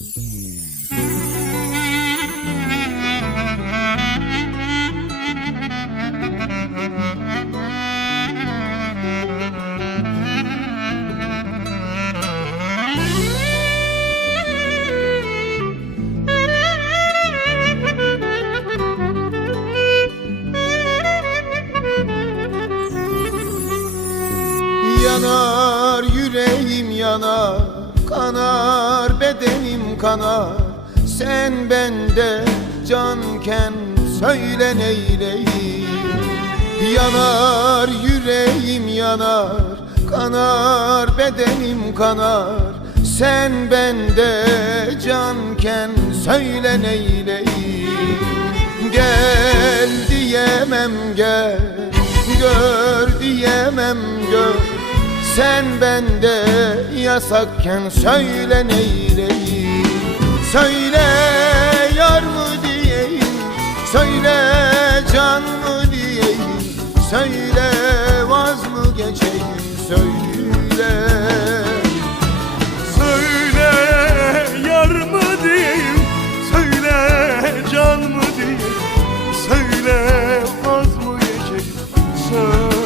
Yanar yüreğim yanar, kanar bedenim kanar. Sen bende canken söyle neyleyim. Yanar yüreğim yanar, kanar bedenim kanar. Sen bende canken söyle neyleyim. Gel diyemem gel, gör diyemem gör. Sen bende yasakken söyle neyleyim. Söyle yar mı diyeyim, söyle can mı diyeyim. Söyle vaz mı geçeyim, söyle. Söyle yar mı diyeyim, söyle can mı diyeyim. Söyle vaz mı geçeyim, söyle.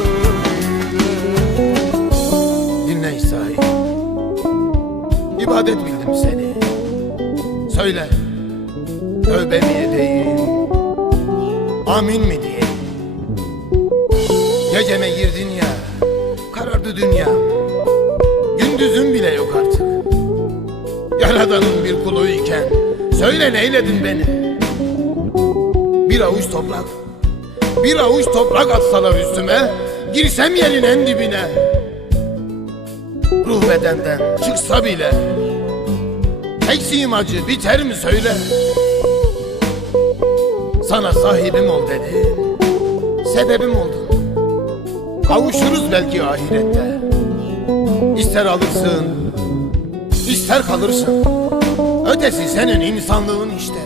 Dinle İsa'yı, ibadet bildim seni. Söyle, tövbe mi edeyim, amin mi diyeyim. Geceme girdin ya, karardı dünya. Gündüzüm bile yok artık. Yaradanın bir kuluyken söyle neyledin beni. Bir avuç toprak, bir avuç toprak atsalar üstüme, girsem yerin en dibine. Ruh bedenden çıksa bile eksiğim acı biter mi söyle. Sana sahibim ol dedim, sebebim oldun. Kavuşuruz belki ahirette. İster alırsın, ister kalırsın. Ötesi senin insanlığın işte.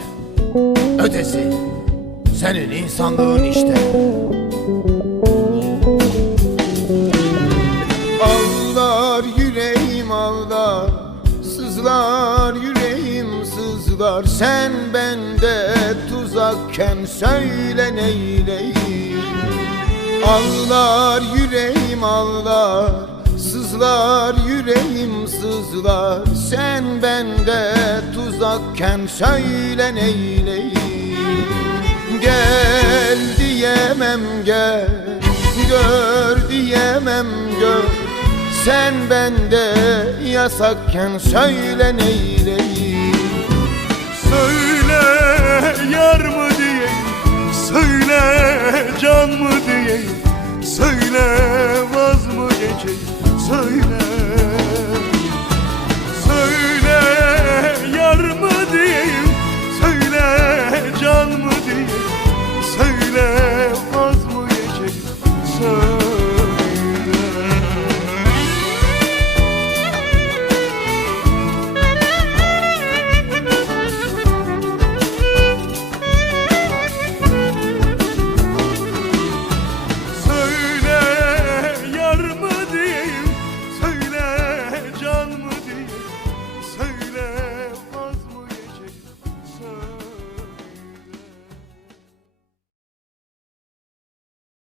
Ötesi senin insanlığın işte. Ağlar yüreğim ağlar, sızlar yüreğim sızlar. Sen bende tuzakken söyle neyleyim. Ağlar yüreğim ağlar, sızlar yüreğim sızlar. Sen bende tuzakken söyle neyleyim. Gel diyemem gel, gör diyemem gör. Sen bende yasakken söyle neyleyim. Söyle yar mı diyeyim, söyle can mı diyeyim. Söyle vaz mı geçeyim, söyle.